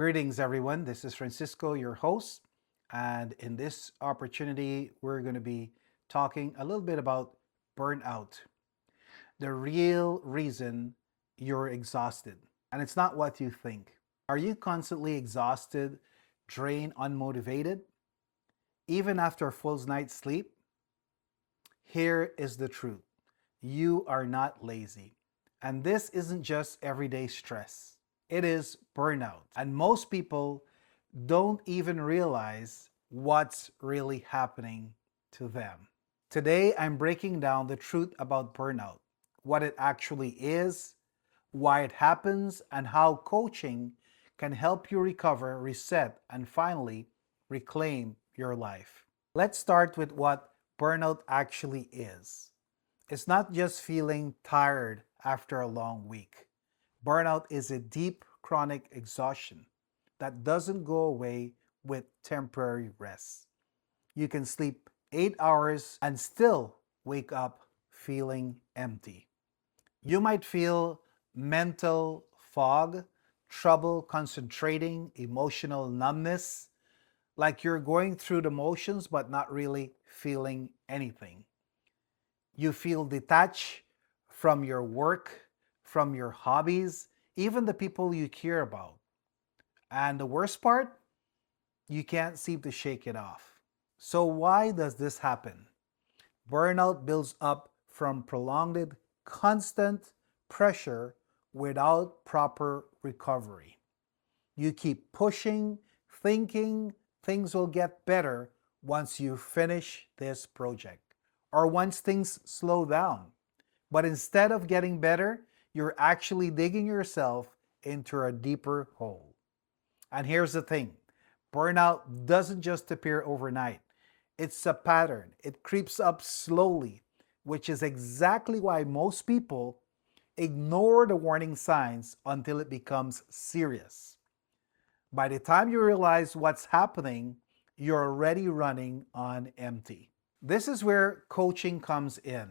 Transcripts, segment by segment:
Greetings, everyone. This is Francisco, your host. And in this opportunity, we're going to be talking a little bit about burnout, the real reason you're exhausted. And it's not what you think. Are you constantly exhausted, drained, unmotivated, even after a full night's sleep? Here is the truth: you are not lazy. And this isn't just everyday stress, it is burnout. And most people don't even realize what's really happening to them. Today, I'm breaking down the truth about burnout, what it actually is, why it happens, and how coaching can help you recover, reset, and finally reclaim your life. Let's start with what burnout actually is. It's not just feeling tired after a long week. Burnout is a deep chronic exhaustion that doesn't go away with temporary rest. You can sleep 8 hours and still wake up feeling empty. You might feel mental fog, trouble concentrating, emotional numbness, like you're going through the motions but not really feeling anything. You feel detached from your work, from your hobbies, even the people you care about. And the worst part, you can't seem to shake it off. So, why does this happen? Burnout builds up from prolonged, constant pressure without proper recovery. You keep pushing, thinking things will get better once you finish this project or once things slow down. But instead of getting better, you're actually digging yourself into a deeper hole. And here's the thing: burnout doesn't just appear overnight, it's a pattern. It creeps up slowly, which is exactly why most people ignore the warning signs until it becomes serious. By the time you realize what's happening, you're already running on empty. This is where coaching comes in.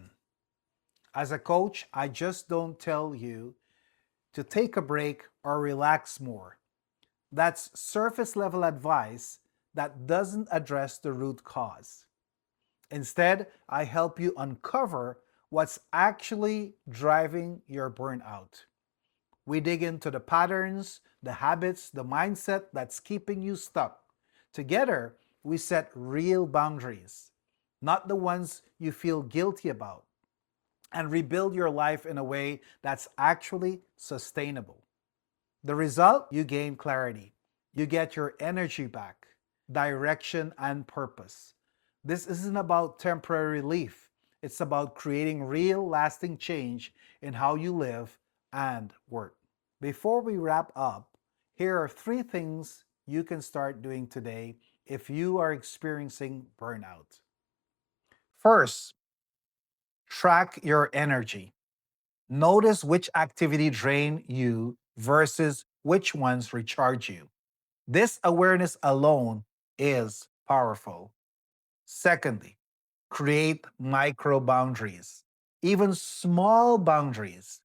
As a coach, I just don't tell you to take a break or relax more. That's surface level advice that doesn't address the root cause. Instead, I help you uncover what's actually driving your burnout. We dig into the patterns, the habits, the mindset that's keeping you stuck. Together, we set real boundaries, not the ones you feel guilty about, and rebuild your life in a way that's actually sustainable. The result? You gain clarity. You get your energy back, direction, and purpose. This isn't about temporary relief. It's about creating real, lasting change in how you live and work. Before we wrap up, here are 3 things you can start doing today if you are experiencing burnout. First, track your energy. Notice which activity drain you versus which ones recharge you. This awareness alone is powerful. Secondly, create micro boundaries. Even small boundaries,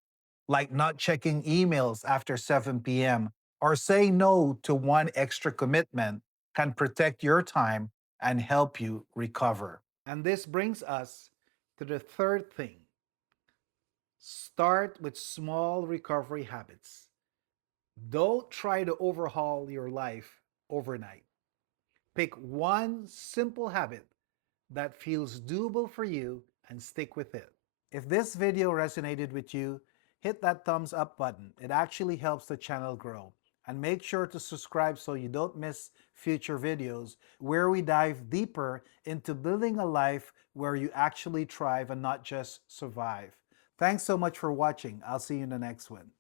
like not checking emails after 7 p.m. or saying no to one extra commitment, can protect your time and help you recover. And this brings us to the third thing: start with small recovery habits. Don't try to overhaul your life overnight. Pick one simple habit that feels doable for you and stick with it. If this video resonated with you, hit that thumbs up button. It actually helps the channel grow. And make sure to subscribe so you don't miss future videos where we dive deeper into building a life where you actually thrive and not just survive. Thanks so much for watching. I'll see you in the next one.